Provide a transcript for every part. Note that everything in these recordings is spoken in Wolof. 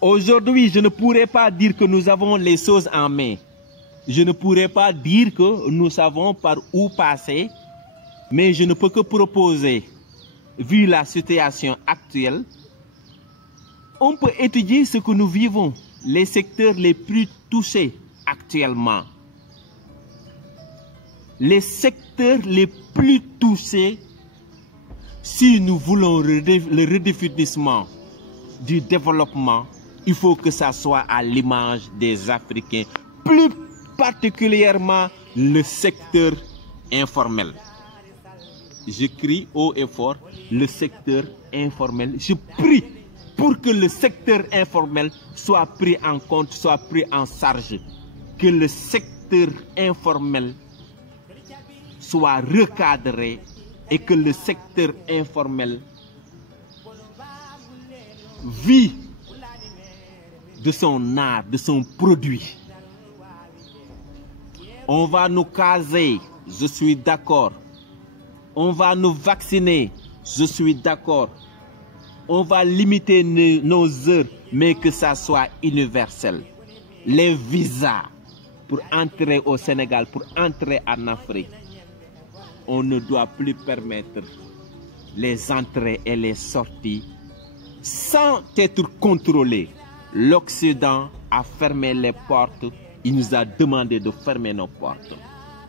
Aujourd'hui, je ne pourrais pas dire que nous avons les choses en main. Je ne pourrais pas dire que nous savons par où passer, mais je ne peux que proposer, vu la situation actuelle, on peut étudier ce que nous vivons, les secteurs les plus touchés actuellement. Les secteurs les plus touchés, si nous voulons le redéfinissement du développement, il faut que ça soit à l'image des Africains, plus particulièrement le secteur informel. Je crie haut et fort, le secteur informel. Je prie pour que le secteur informel soit pris en compte, soit pris en charge. Que le secteur informel soit recadré et que le secteur informel vit de son art, de son produit. On va nous caser, je suis d'accord. On va nous vacciner, je suis d'accord. On va limiter nos heures, mais que ça soit universel. Les visas pour entrer au Sénégal, pour entrer en Afrique, on ne doit plus permettre les entrées et les sorties sans être contrôlé. L'Occident a fermé les portes. Il nous a demandé de fermer nos portes.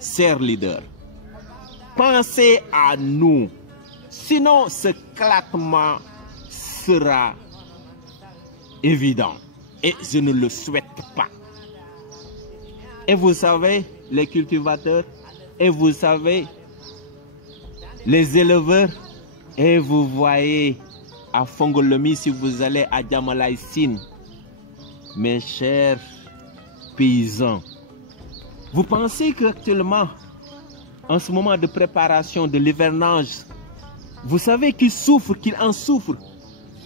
Chers leaders, pensez à nous. Sinon, ce clatement sera évident. Et je ne le souhaite pas. Et vous savez, les cultivateurs, et vous savez, les éleveurs, et vous voyez à Fongolomi, si vous allez à Djamalaïsine, mes chers paysans, vous pensez qu'actuellement, en ce moment de préparation de l'hivernage, vous savez qu'ils souffrent, qu'ils en souffrent.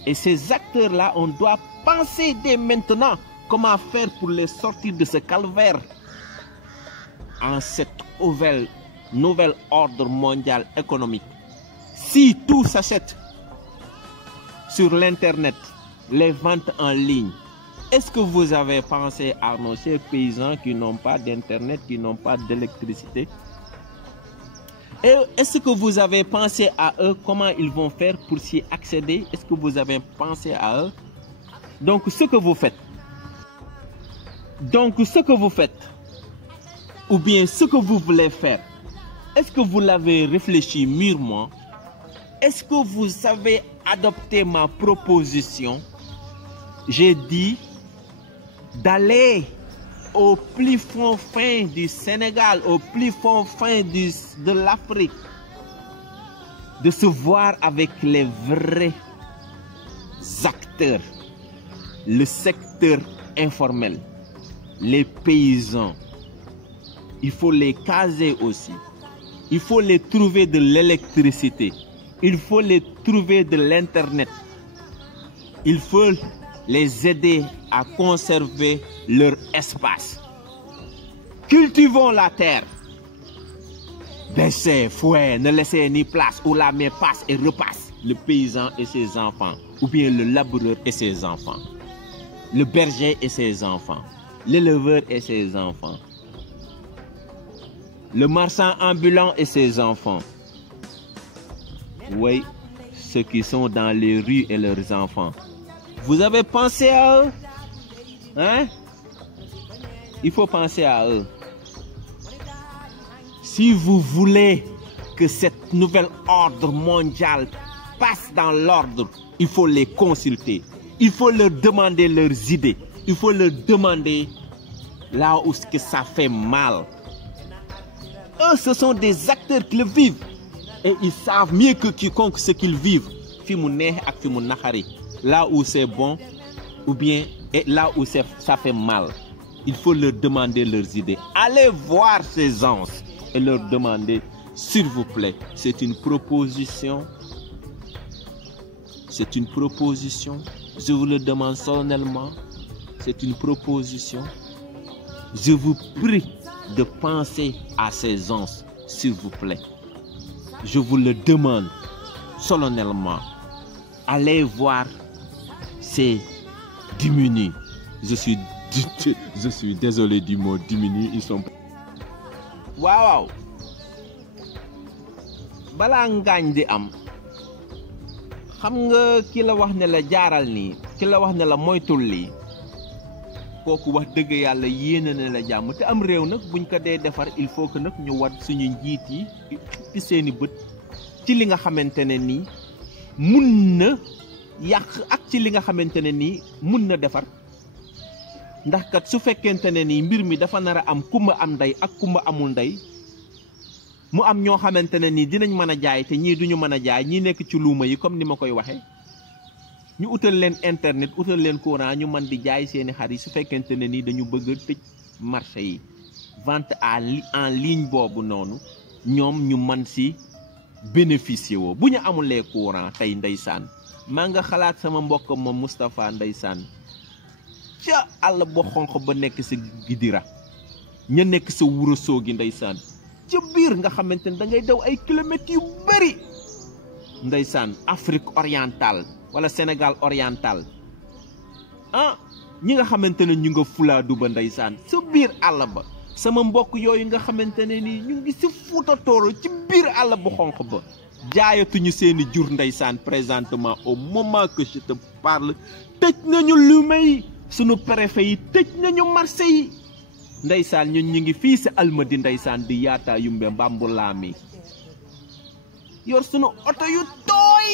Et ces acteurs-là, on doit penser dès maintenant comment faire pour les sortir de ce calvaire en cette nouvel ordre mondial économique. Si tout s'achète sur l'internet, les ventes en ligne, est-ce que vous avez pensé à nos chers paysans qui n'ont pas d'internet, qui n'ont pas d'électricité? Et est-ce que vous avez pensé à eux, comment ils vont faire pour s'y accéder? Est-ce que vous avez pensé à eux? Donc ce que vous faites, ou bien ce que vous voulez faire, est-ce que vous l'avez réfléchi mûrement? Est-ce que vous savez adopter ma proposition? J'ai dit d'aller au plus fond fin du Sénégal, au plus fond fin de l'Afrique, de se voir avec les vrais acteurs, le secteur informel, les paysans. Il faut les caser aussi. Il faut les trouver de l'électricité. Il faut les trouver de l'Internet. Il faut les aider à conserver leur espace. Cultivons la terre. Baissez, fouet, ne laissez ni place où la mer passe et repasse. Le paysan et ses enfants, ou bien le laboureur et ses enfants. Le berger et ses enfants. L'éleveur et ses enfants. Le marchand ambulant et ses enfants. Oui, ceux qui sont dans les rues et leurs enfants. Vous avez pensé à eux? Hein? Il faut penser à eux. Si vous voulez que cette nouvelle ordre mondial passe dans l'ordre, il faut les consulter. Il faut leur demander leurs idées. Il faut leur demander là où ça fait mal. Eux, ce sont des acteurs qui le vivent. Et ils savent mieux que quiconque ce qu'ils vivent. Là où c'est bon, ou bien et là où ça fait mal. Il faut leur demander leurs idées. Allez voir ces gens et leur demander, s'il vous plaît, c'est une proposition. C'est une proposition. Je vous le demande solennellement. C'est une proposition. Je vous prie de penser à ces gens, s'il vous plaît. Je vous le demande solennellement. Allez voir ces diminuent. Je suis désolé du mot diminuent, ils sont... waaw balaa ngaañ di am xam nga ki la wax ne la jaaral nii ki la wax ne la moytul lii kooku wax dëgg yàlla yéene na la jàmm te am réew nag buñ ko dee defar il faut que nag ñu wat suñu njiit yi ci seeni bët ci li nga xamante ne nii mun na yàq ak ci li nga xamante ne nii mun na defar ndax kat su fekkente ne nii mbir mi dafa nar a am kumba am ndey ak kumba amul ndey mu am ñoo xamante ne nii dinañ mën a jaay te ñii duñu mën a jaay ñii nekk ci luuma yi comme ni ma koy waxee ñu utal leen internet utal leen courant ñu mën di jaay seeni xar yi su fekkente ne nii dañu bëgg a tëj marché yi vente en ligne boobu noonu ñoom ñu mën si bénéficier woo bu ñu amulee courant tey ndeysaan maa nga xalaat sama mbokk moom Moustapha ndeysaan ca àll ba xonq ba nekk sa Gidira ña nekk sa Wuro Sogi ndeysaan ca biir nga xamante ne da ngay daw ay kilomètres yu bëri ndeysaan Afrique orientale wala Sénégal oriental ñi nga xamante ne ñu nga Fulaadu ba ndeysaan sa biir àll ba sama mbokk yooyu nga xamante ne nii ñu ngi si Fuuta Tooro ci biir àll bu xonq ba jaayatuñu seeni jur ndeysaan présentement au moment que je te parle tëj nañu luuma yi sunu préfet yi tëj nañu marché yi ndeysaan ñun ñu ngi fii si Almadi ndeysaan di yaataa yumbe Mbambulaami yor sunu oto yu tooy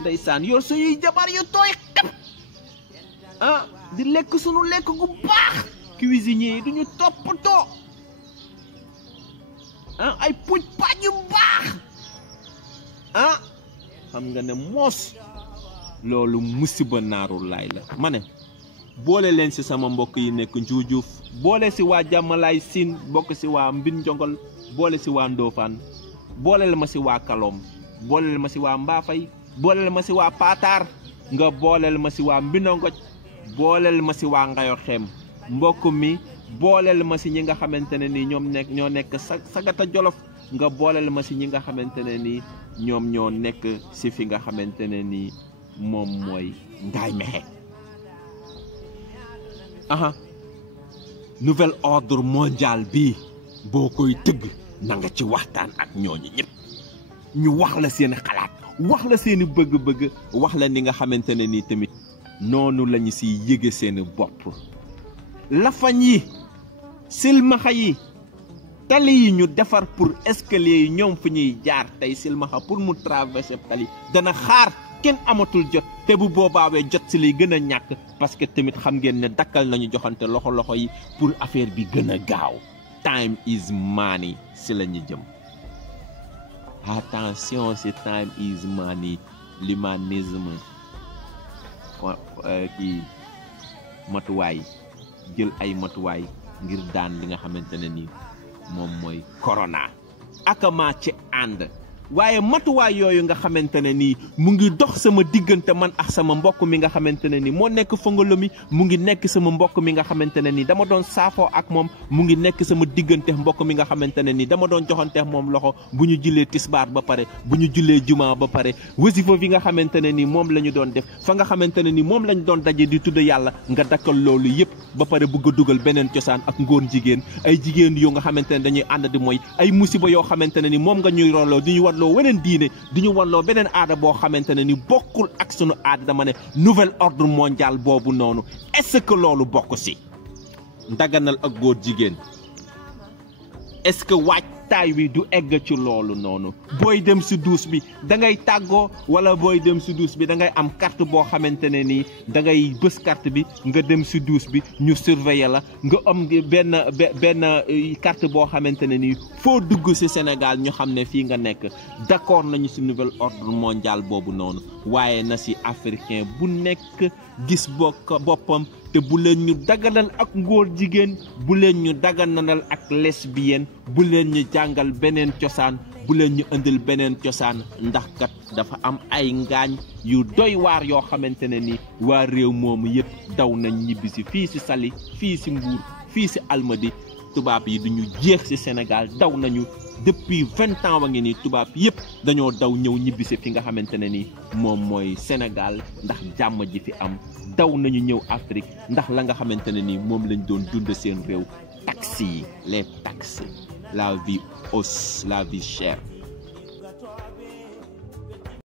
ndeysaan yor suñuy jabar yu tooy xep di lekk sunu lekk gu baax cuisinier yi duñu toppatoo ay puuj paaj yu baax xam nga ne moos loolu musiba naaru laay la ma ne boole leen si sama mbokk yi nekk Njuujuuf boole si waa Jàmmalaay Siin bokk si waa Mbin Njongol boole si waa Ndofaan boole la ma si waa Kalom boole la ma si waa Mbaafay boole la ma si waa Paataar nga boole la ma si waa Mbinongoj boole la ma si waa Ngayo Xem mbokk mi boole la ma si ñi nga xamante ne nii ñoo nekk Sagata Jolof nga boole la ma si ñi nga xamante ne nii ñoom ñoo nekk si fi nga xamante ne nii moom mooy Ngaay Mexe nouvel ordre mondial bi boo koy tëgg na nga ci waxtaan ak ñooñu ñëpp ñu wax la seen xalaat wax la seeni bëgg-bëgg wax la ni nga xamante ne nii tamit noonu lañu si yëge seeni bopp lafañ yi silmaxa yi tali yi ñu defar pour escalier yi ñoom fu ñuy jaar tey silmaxa pour mu traverser tali dana xaar kenn amatul jot te bu boobaawee jot si lay gën a ñàkk parce que tamit xam ngeen ne dakkal nañu joxante loxo yi pour affaire bi gën a gaaw time is money si la ñu jëm attention si time is money l'humanisme kii matuwaay jël ay matuwaay ngir daan li nga xamante ne ni moom mooy corona akamaa ci ànd waaye matuwaay yooyu nga xamante ne nii mu ngi dox sama diggante man ak sama mbokk mi nga xamante ne ni moo nekk Fongolo mi mu ngi nekk sama mbokk mi nga xamante ne ni dama doon saafoo ak moom mu ngi nekk sama diggante mbokk mi nga xamante ne ni dama doon joxanteex moom loxo bu ñu jullee tisbaar ba pare bu ñu jullee juma ba pare wasifa fi nga xamante ne ni moom la ñu doon def fa nga xamante ne ni moom la ñu doon daje di tudd yàlla nga dakkal loolu yëpp ba pare bëgg a dugal beneen cosaan ak ngóor jigéen ay jigéen yoo nga xamante ne dañuy ànd di mooy ay musiba yoo xamante ne ni moom nga ñuy roloo di ñu warloo weneen diine di ñu warloo beneen aada boo xamante ne ni bokkul ak sunu aada dama ne nouvel ordre mondial boobu noonu est-ce que loolu bokk si ndaganal ak góor jigéen est-ce que waajtaay wi du egg ci loolu noonu booy dem si duus bi da ngay tàggoo wala booy dem si duus bi da ngay am carte boo xamante ne nii da ngay bës carte bi nga dem si duus bi ñu surveiller la nga am benn carte boo xamante ne nii foo dugg si Sénégal ñu xam ne fii nga nekk d'accord nañu si nouvel ordre mondial boobu noonu waaye na si africain bu nekk gis boppam te bu leen ñu daganal ak ngóor jigéen bu leen ñu daganal ak lesbienne bu leen ñu jàngal beneen cosaan bu leen ñu indil beneen cosaan ndax kat dafa am ay ngaañ yu doy waar yoo xamante ne ni waa réew moomu yëpp daw nañ ñibbisi fii si Saly fii si Mbour fii si Almadi tubaab yi duñu jeex ci Sénégal daw nañu depuis 20 ans wa ngi ni tubaab yëpp dañoo daw ñëw ñibbisi fi nga xamante ne ni moom mooy Sénégal ndax jàmm ji fi am daw nañu ñëw Afrique ndax la nga xamante ne ni moom lañ doon dund seen réew taxes yi les taxes la vie hausse la vie chère